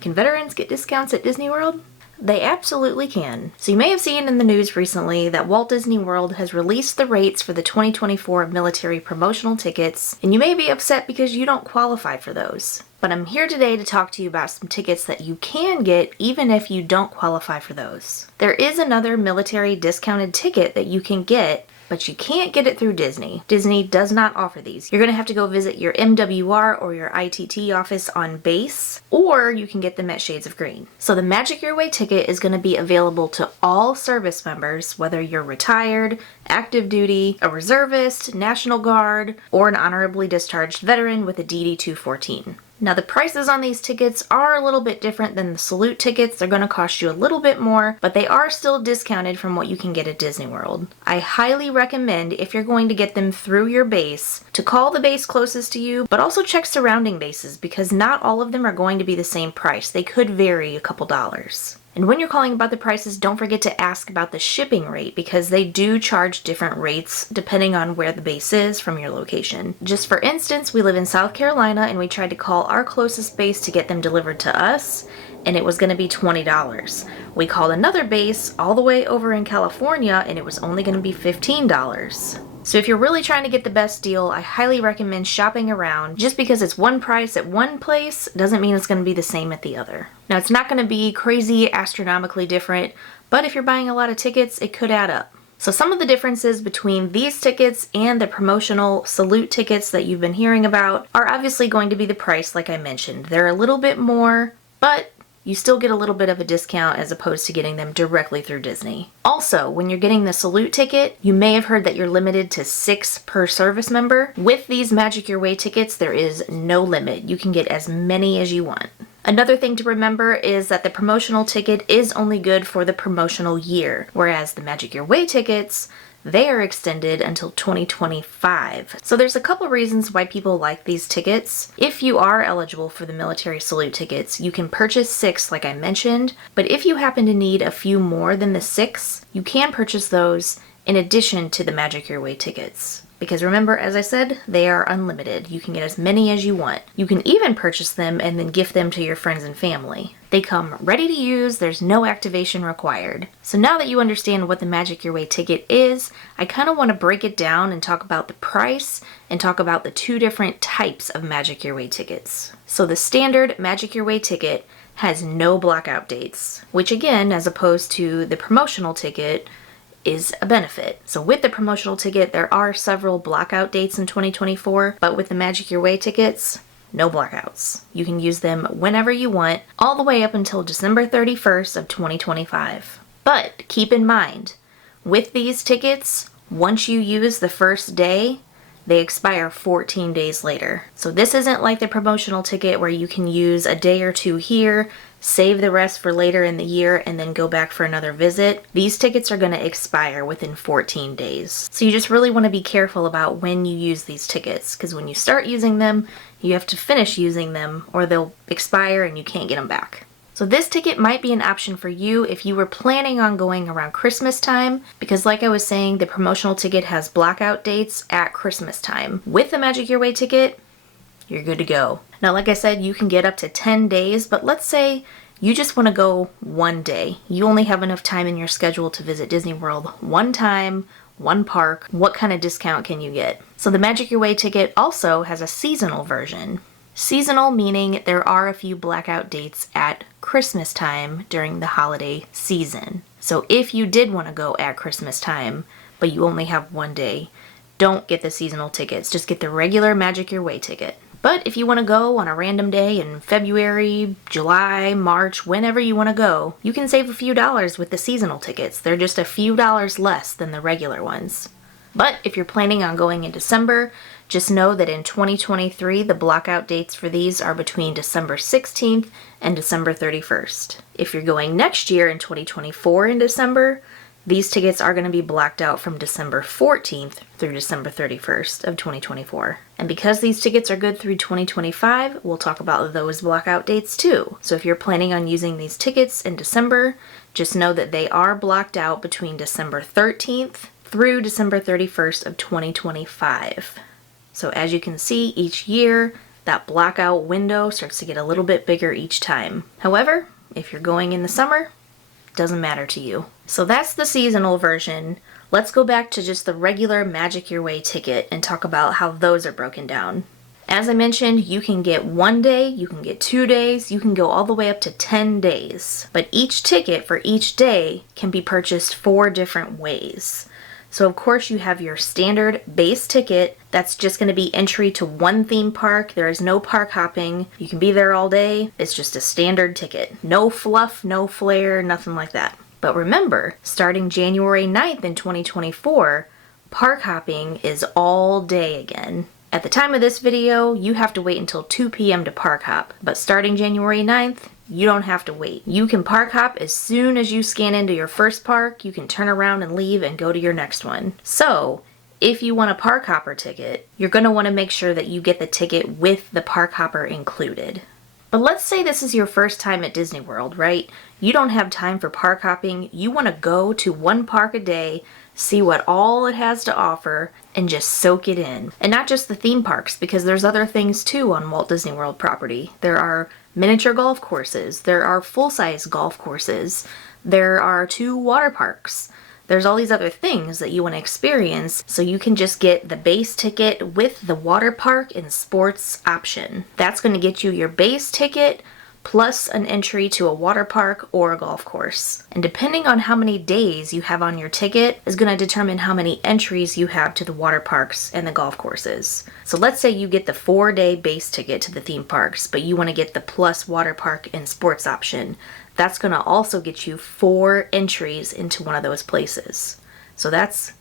Can veterans get discounts at Disney World? They absolutely can. So you may have seen in the news recently that Walt Disney World has released the rates for the 2024 military promotional tickets, and you may be upset because you don't qualify for those. But I'm here today to talk to you about some tickets that you can get even if you don't qualify for those. There is another military discounted ticket that you can get, but you can't get it through Disney. Disney does not offer these. You're gonna have to go visit your MWR or your ITT office on base, or you can get them at Shades of Green. So the Magic Your Way ticket is gonna be available to all service members, whether you're retired, active duty, a reservist, National Guard, or an honorably discharged veteran with a DD-214. Now the prices on these tickets are a little bit different than the Salute tickets. They're going to cost you a little bit more, but they are still discounted from what you can get at Disney World. I highly recommend, if you're going to get them through your base, to call the base closest to you, but also check surrounding bases because not all of them are going to be the same price. They could vary a couple dollars. And when you're calling about the prices, don't forget to ask about the shipping rate because they do charge different rates depending on where the base is from your location. Just for instance, we live in South Carolina and we tried to call our closest base to get them delivered to us, and it was going to be $20. We called another base all the way over in California and it was only going to be $15. So if you're really trying to get the best deal, I highly recommend shopping around. Just because it's one price at one place doesn't mean it's going to be the same at the other. Now it's not going to be crazy astronomically different, but if you're buying a lot of tickets, it could add up. So some of the differences between these tickets and the promotional Salute tickets that you've been hearing about are obviously going to be the price like I mentioned. They're a little bit more, but you still get a little bit of a discount as opposed to getting them directly through Disney. Also, when you're getting the Salute ticket, you may have heard that you're limited to 6 per service member. With these Magic Your Way tickets, there is no limit. You can get as many as you want. Another thing to remember is that the promotional ticket is only good for the promotional year, whereas the Magic Your Way tickets, they are extended until 2025. So there's a couple reasons why people like these tickets. If you are eligible for the military Salute tickets, you can purchase 6 like I mentioned, but if you happen to need a few more than the 6, you can purchase those in addition to the Magic Your Way tickets. Because remember, as I said, they are unlimited. You can get as many as you want. You can even purchase them and then gift them to your friends and family. They come ready to use, there's no activation required. So now that you understand what the Magic Your Way ticket is, I kind of want to break it down and talk about the price and talk about the 2 different types of Magic Your Way tickets. So the standard Magic Your Way ticket has no blackout dates, which again, as opposed to the promotional ticket, is a benefit. So with the promotional ticket, there are several blackout dates in 2024, but with the Magic Your Way tickets, no blackouts. You can use them whenever you want, all the way up until December 31st of 2025. But keep in mind, with these tickets, once you use the first day, they expire 14 days later. So this isn't like the promotional ticket where you can use a day or 2 here, save the rest for later in the year, and then go back for another visit. These tickets are going to expire within 14 days. So you just really want to be careful about when you use these tickets, because when you start using them, you have to finish using them or they'll expire and you can't get them back. So this ticket might be an option for you if you were planning on going around Christmas time, because like I was saying, the promotional ticket has blackout dates at Christmas time. With the Magic Your Way ticket, you're good to go. Now, like I said, you can get up to 10 days, but let's say you just want to go one day. You only have enough time in your schedule to visit Disney World one time, one park. What kind of discount can you get? So the Magic Your Way ticket also has a seasonal version. Seasonal meaning there are a few blackout dates at Christmas time during the holiday season. So if you did want to go at Christmas time, but you only have one day, don't get the seasonal tickets. Just get the regular Magic Your Way ticket. But if you want to go on a random day in February, July, March, whenever you want to go, you can save a few dollars with the seasonal tickets. They're just a few dollars less than the regular ones. But if you're planning on going in December, just know that in 2023, the blackout dates for these are between December 16th and December 31st. If you're going next year in 2024 in December, these tickets are going to be blacked out from December 14th through December 31st of 2024. And because these tickets are good through 2025, we'll talk about those blackout dates too. So if you're planning on using these tickets in December, just know that they are blocked out between December 13th through December 31st of 2025. So as you can see, each year that blackout window starts to get a little bit bigger each time. However, if you're going in the summer, it doesn't matter to you. So that's the seasonal version. Let's go back to just the regular Magic Your Way ticket and talk about how those are broken down. As I mentioned, you can get 1 day, you can get 2 days, you can go all the way up to 10 days. But each ticket for each day can be purchased 4 different ways. So of course you have your standard base ticket. That's just going to be entry to one theme park. There is no park hopping. You can be there all day. It's just a standard ticket. No fluff, no flair, nothing like that. But remember, starting January 9th in 2024, park hopping is all day again. At the time of this video, you have to wait until 2 p.m. to park hop, but starting January 9th, you don't have to wait. You can park hop as soon as you scan into your first park. You can turn around and leave and go to your next one. So, if you want a park hopper ticket, you're going to want to make sure that you get the ticket with the park hopper included. But let's say this is your first time at Disney World, right? You don't have time for park hopping. You want to go to one park a day, see what all it has to offer, and just soak it in. And not just the theme parks, because there's other things too on Walt Disney World property. There are miniature golf courses, there are full-size golf courses, there are 2 water parks. There's all these other things that you want to experience, so you can just get the base ticket with the water park and sports option. That's going to get you your base ticket plus an entry to a water park or a golf course. And depending on how many days you have on your ticket is going to determine how many entries you have to the water parks and the golf courses. So let's say you get the 4-day base ticket to the theme parks, but you want to get the plus water park and sports option. That's going to also get you 4 entries into one of those places. So that's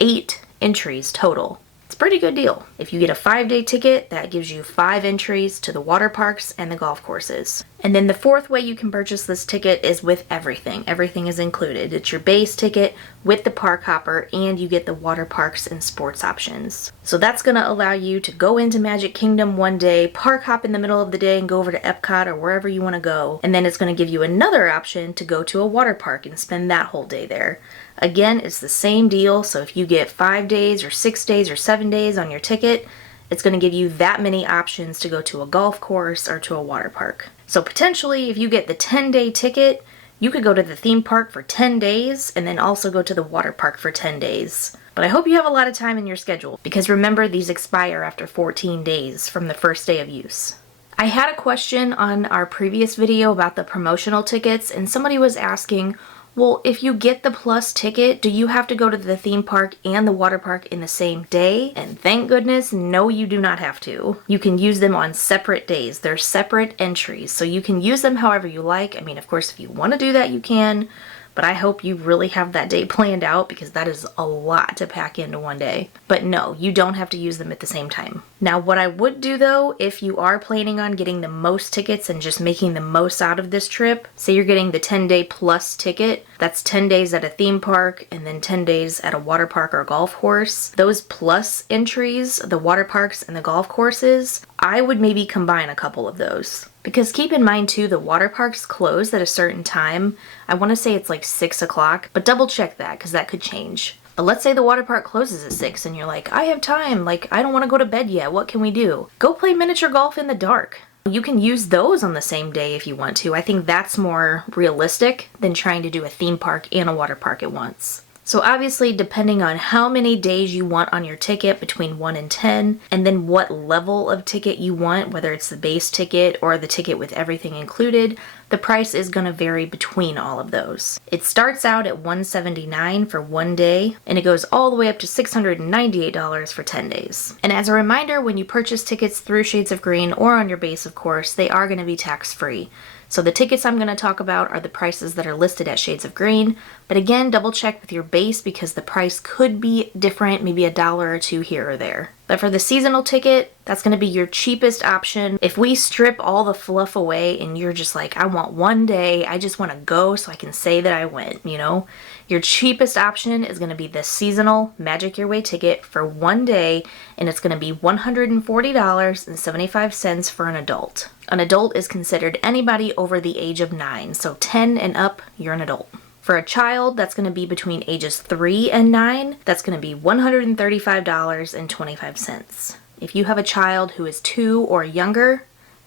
8 entries total. It's a pretty good deal. If you get a 5-day ticket, that gives you 5 entries to the water parks and the golf courses. And then the 4th way you can purchase this ticket is with everything. Everything is included. It's your base ticket with the park hopper, and you get the water parks and sports options. So that's going to allow you to go into Magic Kingdom one day, park hop in the middle of the day and go over to Epcot or wherever you want to go. And then it's going to give you another option to go to a water park and spend that whole day there. Again, it's the same deal, so if you get 5 days or 6 days or 7 days on your ticket, it's going to give you that many options to go to a golf course or to a water park. So potentially, if you get the 10-day ticket, you could go to the theme park for 10 days and then also go to the water park for 10 days. But I hope you have a lot of time in your schedule, because remember, these expire after 14 days from the first day of use. I had a question on our previous video about the promotional tickets, and somebody was asking, well, if you get the plus ticket, do you have to go to the theme park and the water park in the same day? And thank goodness, no, you do not have to. You can use them on separate days. They're separate entries, so you can use them however you like. I mean, of course, if you want to do that, you can. But I hope you really have that day planned out, because that is a lot to pack into one day. But no, you don't have to use them at the same time. Now, what I would do though, if you are planning on getting the most tickets and just making the most out of this trip, say you're getting the 10-day plus ticket, that's 10 days at a theme park and then 10 days at a water park or golf course. Those plus entries, the water parks and the golf courses, I would maybe combine a couple of those. Because keep in mind too, the water parks close at a certain time. I want to say it's like 6 o'clock, but double check that, because that could change. But let's say the water park closes at 6 and you're like, I have time, like I don't want to go to bed yet, what can we do? Go play miniature golf in the dark. You can use those on the same day if you want to. I think that's more realistic than trying to do a theme park and a water park at once. So obviously, depending on how many days you want on your ticket, between 1 and 10, and then what level of ticket you want, whether it's the base ticket or the ticket with everything included, the price is going to vary between all of those. It starts out at $179 for 1 day, and it goes all the way up to $698 for 10 days. And as a reminder, when you purchase tickets through Shades of Green or on your base, of course, they are going to be tax-free. So the tickets I'm going to talk about are the prices that are listed at Shades of Green, but again, double check with your base, because the price could be different, maybe $1 or $2 here or there. But for the seasonal ticket, that's going to be your cheapest option. If we strip all the fluff away and you're just like, I want 1 day, I just want to go so I can say that I went, you know? Your cheapest option is going to be the seasonal Magic Your Way ticket for 1 day, and it's going to be $140.75 for an adult. An adult is considered anybody over the age of 9, so 10 and up, you're an adult. For a child, that's going to be between ages 3 and 9, that's going to be $135.25. If you have a child who is 2 or younger,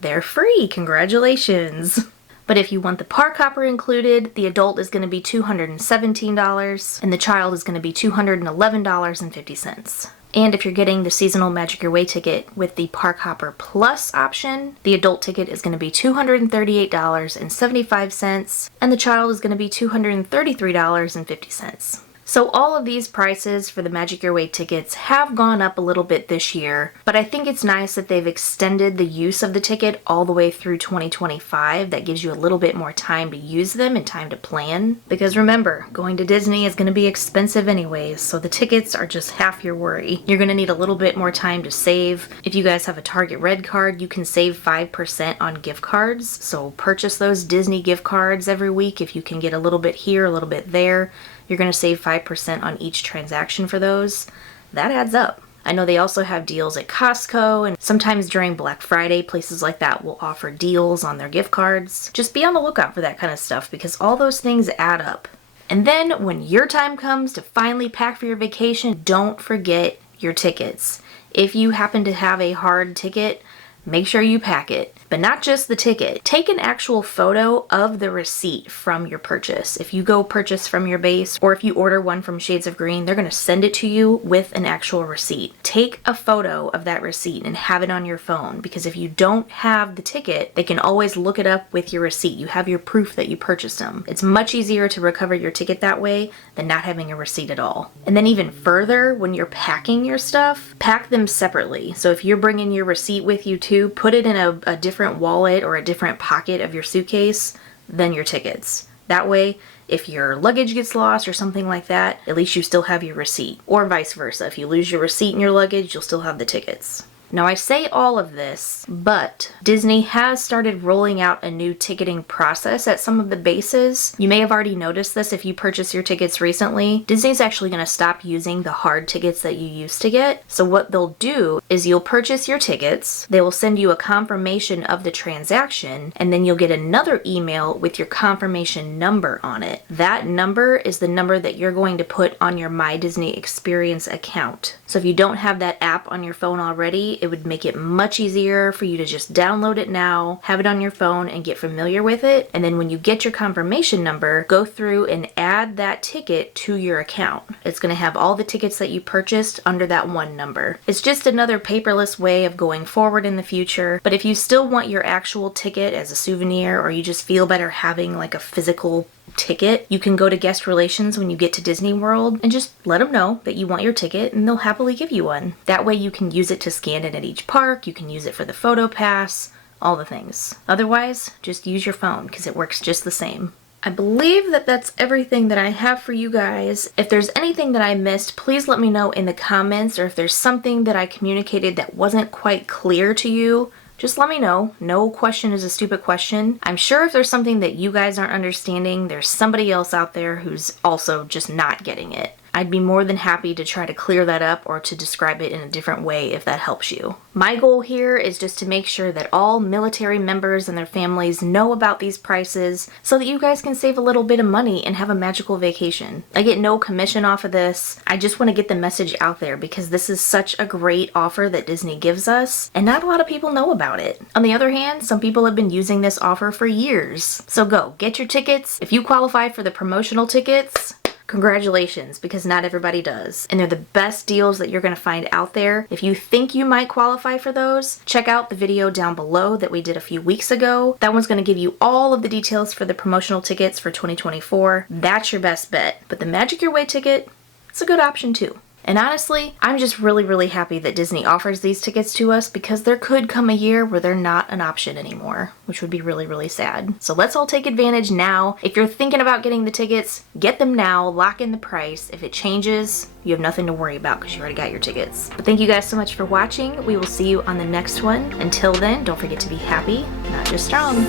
they're free. Congratulations. But if you want the park hopper included, the adult is going to be $217 and the child is going to be $211.50. And if you're getting the seasonal Magic Your Way ticket with the Park Hopper Plus option, the adult ticket is going to be $238.75 and the child is going to be $233.50. So all of these prices for the Magic Your Way tickets have gone up a little bit this year, but I think it's nice that they've extended the use of the ticket all the way through 2025. That gives you a little bit more time to use them and time to plan. Because remember, going to Disney is going to be expensive anyways, so the tickets are just half your worry. You're going to need a little bit more time to save. If you guys have a Target Red card, you can save 5% on gift cards, so purchase those Disney gift cards every week. If you can get a little bit here, a little bit there, you're going to save 5% on each transaction for those. That adds up. I know they also have deals at Costco, and sometimes during Black Friday, places like that will offer deals on their gift cards. Just be on the lookout for that kind of stuff because all those things add up. And then when your time comes to finally pack for your vacation, don't forget your tickets. If you happen to have a hard ticket, make sure you pack it. But not just the ticket. Take an actual photo of the receipt from your purchase. If you go purchase from your base, or if you order one from Shades of Green, they're going to send it to you with an actual receipt. Take a photo of that receipt and have it on your phone, because if you don't have the ticket, they can always look it up with your receipt. You have your proof that you purchased them. It's much easier to recover your ticket that way than not having a receipt at all. And then even further, when you're packing your stuff, pack them separately. So if you're bringing your receipt with you too, put it in a different wallet or a different pocket of your suitcase than your tickets. That way, if your luggage gets lost or something like that, at least you still have your receipt. Or vice versa. If you lose your receipt in your luggage, you'll still have the tickets. Now I say all of this, but Disney has started rolling out a new ticketing process at some of the bases. You may have already noticed this if you purchased your tickets recently. Disney's actually going to stop using the hard tickets that you used to get. So what they'll do is you'll purchase your tickets, they will send you a confirmation of the transaction, and then you'll get another email with your confirmation number on it. That number is the number that you're going to put on your My Disney Experience account. So if you don't have that app on your phone already, it would make it much easier for you to just download it now, have it on your phone, and get familiar with it. And then when you get your confirmation number, go through and add that ticket to your account. It's going to have all the tickets that you purchased under that one number. It's just another paperless way of going forward in the future. But if you still want your actual ticket as a souvenir, or you just feel better having like a physical ticket, you can go to guest relations when you get to Disney World and just let them know that you want your ticket and they'll happily give you one. That way you can use it to scan it at each park, you can use it for the photo pass, all the things. Otherwise, just use your phone because it works just the same. I believe that that's everything that I have for you guys. If there's anything that I missed, please let me know in the comments, or if there's something that I communicated that wasn't quite clear to you, just let me know. No question is a stupid question. I'm sure if there's something that you guys aren't understanding, there's somebody else out there who's also just not getting it. I'd be more than happy to try to clear that up or to describe it in a different way if that helps you. My goal here is just to make sure that all military members and their families know about these prices so that you guys can save a little bit of money and have a magical vacation. I get no commission off of this. I just want to get the message out there because this is such a great offer that Disney gives us and not a lot of people know about it. On the other hand, some people have been using this offer for years. So go, get your tickets. If you qualify for the promotional tickets, congratulations, because not everybody does. And they're the best deals that you're going to find out there. If you think you might qualify for those, check out the video down below that we did a few weeks ago. That one's going to give you all of the details for the promotional tickets for 2024. That's your best bet. But the Magic Your Way ticket, it's a good option too. And honestly, I'm just really happy that Disney offers these tickets to us because there could come a year where they're not an option anymore, which would be really sad. So let's all take advantage now. If you're thinking about getting the tickets, get them now, lock in the price. If it changes, you have nothing to worry about because you already got your tickets. But thank you guys so much for watching. We will see you on the next one. Until then, don't forget to be happy, not just strong.